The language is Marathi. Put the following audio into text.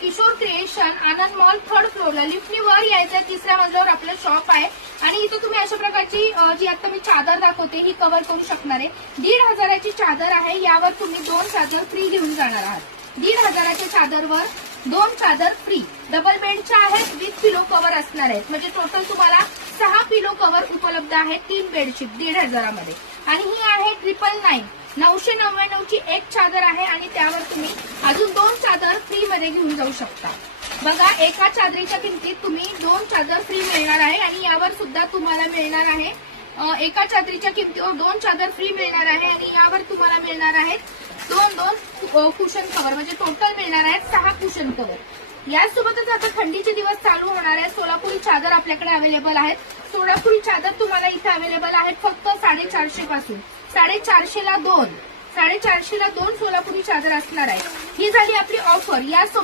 किशोर क्रिएशन, आनंद मॉल, थर्ड फ्लोअरला, लिफ्टनी वर यायचं, तिसऱ्या मजल्यावर आपलं शॉप आहे. आणि इथं तुम्ही अशा प्रकारची जी आता मी चादर दाखवते ही कव्हर करू शकणार आहे. 1,500ची चादर आहे. यावर तुम्ही 2 चादर फ्री घेऊन जाणार आहात. 1,500च्या चादरवर 2 चादर फ्री. डबल बेडच्या आहेत, विथ पिलो कव्हर असणार आहेत. म्हणजे टोटल तुम्हाला 6 पिलो कव्हर उपलब्ध आहेत 3 बेडशीट 1,500मध्ये. आणि ही आहे 999, 999ची एक चादर आहे आणि त्यावर तुम्ही अजून 2 चादर फ्री मध्ये घेऊन जाऊ शकता. बघा, एका चादरीच्या किमतीत तुम्ही 2 चादर फ्री मिळणार आहे. आणि यावर सुद्धा तुम्हाला मिळणार आहे एका चादरीच्या किमतीवर 2 चादर फ्री मिळणार आहे. आणि यावर तुम्हाला मिळणार आहेत 2 कुशन कव्हर. म्हणजे टोटल मिळणार आहेत 6 कुशन कव्हर. यासोबतच आता थंडीचे दिवस चालू होणार आहेत. सोलापुरी चादर आपल्याकडे अवेलेबल आहेत. सोलापुरी चादर तुम्हाला इथे अवेलेबल आहेत फक्त 450 पासून. 450ला 2 सोलापुरी चादर असणार आहे. ही झाली आपली ऑफर. यासोबत